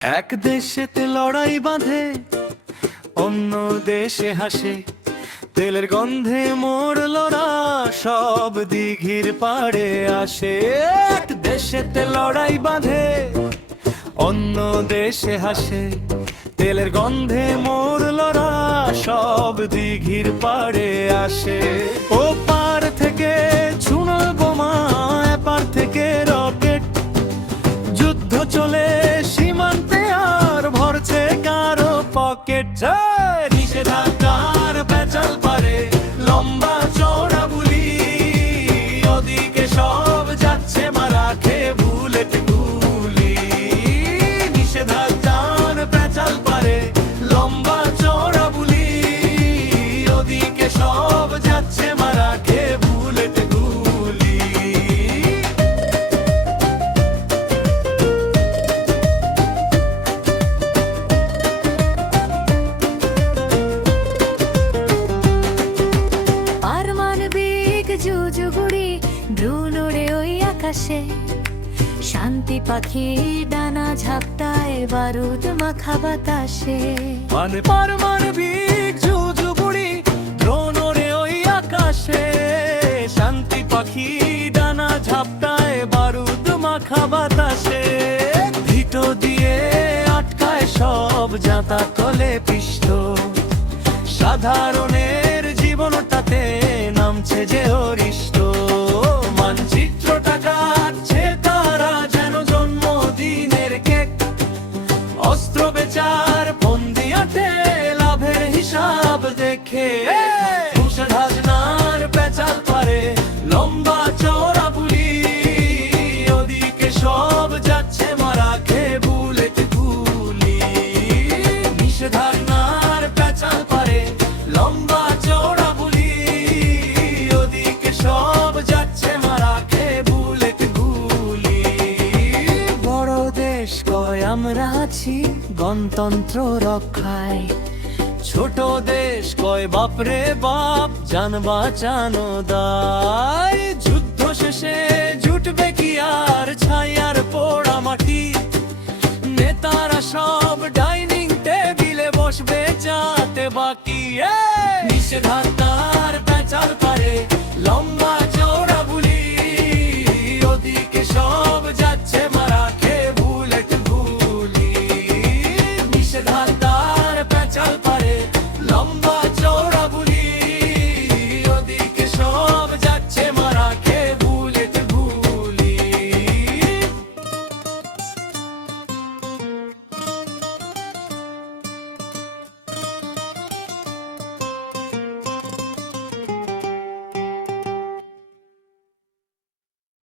এক দেশেতে লড়াই বাঁধে, অন্য দেশে হাসে, তেলের গন্ধে মরলরা সব দিঘির পাড়ে আসে। এক দেশেতে লড়াই বাঁধে, অন্য দেশে হাসে, তেলের গন্ধে মরলরা সব দিঘির পাড়ে আসে। ও পার থেকে ছুঁড়ো বোমা, এপার থেকে রকেট, যুদ্ধ চলে সীমান্তে আর ভরছে কারো পকেট। নিষেধাজ্ঞার পেঁচাল পারে, লম্বা চওড়া বুলি, ওদিকে সব যাচ্ছে মারা খেয়ে বুলেট গুলি। নিষেধাজ্ঞার পেঁচাল পারে, লম্বা চওড়া বুলি, ওদিকে সব যাচ্ছে মারা খেয়ে বুলেট গুলি। জুজুগুড়ি ড্রোন ওড়ে ওই আকাশে, শান্তি পাখি ডানা ঝাপটায় বারুদ মাখা বাতাসে। পারমাণবিক জুজুগুড়ি ড্রোন ওড়ে ওই আকাশে, শান্তি পাখি ডানা ঝাপটায় বারুদ মাখা বাতাসে। ভিটো দিয়ে আটকায় সব জাঁতা তলে পিষ্ট, সাধারণের জীবনটাতে নামছে যে অরিষ্ট। মানচিত্রটা কাটছে তারা যেন জন্মদিনের কেক, অস্ত্র বেচার ফন্দি আটে লাভের হিসাব দেখে। নিষেধাজ্ঞার পেঁচাল পারে, লম্বা চওড়া বুলি, ওদিকে সব যাচ্ছে মারা খেয়ে বুলেট গুলি। নিষেধাজ্ঞার পেঁচাল পারে, লম্বা চওড়া বুলি, ওদিকে সব যাচ্ছে মারা খেয়ে বুলেট গুলি। বড় দেশ কয় আমরা আছি গণতন্ত্র রক্ষায়, ছোট দেশ কয় বাপরে বাপ জান বাঁচানো দায়। যুদ্ধ শেষে জুটবে কি আর ছাই আর পোড়া মাটি, নেতারা সব ডাইনিং টেবিলে বসবে চাতে বাকি। নিষেধাজ্ঞার পেঁচাল পারে, লম্বা